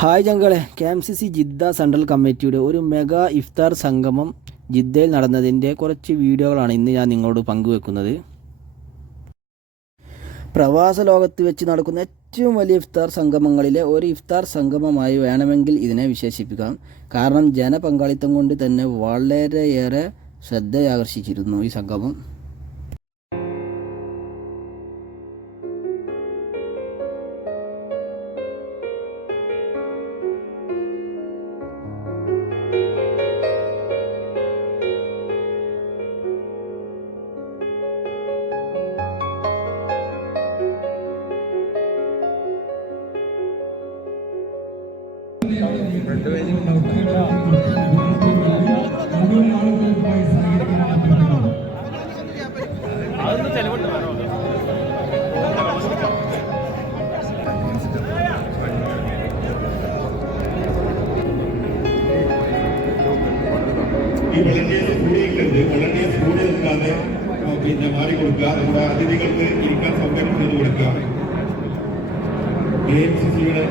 Hi ജംഗളെ, KMCC Jeddah central കമ്മിറ്റിയുടെ ഒരു mega ഇഫ്താർ സംഗമം ജിദ്ദയിൽ നടന്നതിൻ്റെ കുറച്ച് വീഡിയോകളാണ് ഇന്ന് ഞാൻ നിങ്ങളോട് പങ്കുവെക്കുന്നത്. പ്രവാസ ലോകത്ത് വെച്ച് നടക്കുന്ന ഏറ്റവും വലിയ ഇഫ്താർ സംഗമങ്ങളിലെ ഒരു ഇഫ്താർ സംഗമമായി വേണമെങ്കിൽ ഇതിനെ വിശേഷിപ്പിക്കാം. കാരണം ജനപങ്കാളിത്തം കൊണ്ട് തന്നെ വളരെയേറെ ശ്രദ്ധയാകർഷിച്ചിരുന്നു ഈ സംഗമം. ഈ വളണ്ടിയേഴ്സ് കൂടിയിട്ടുണ്ട്. വളണ്ടിയേഴ്സ് കൂടി നിൽക്കാതെ പിന്നെ മാറി കൊടുക്കുക. നമ്മുടെ അതിഥികൾക്ക് ഇരിക്കാൻ സൗകര്യം ചെയ്ത് കൊടുക്കുക. KMCCയുടെ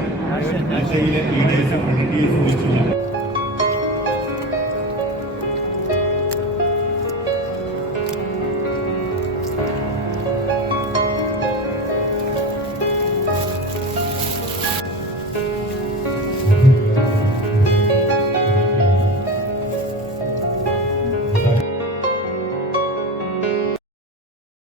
ലീഡേഴ്സും വളണ്ടിയേഴ്സും വെച്ചുള്ള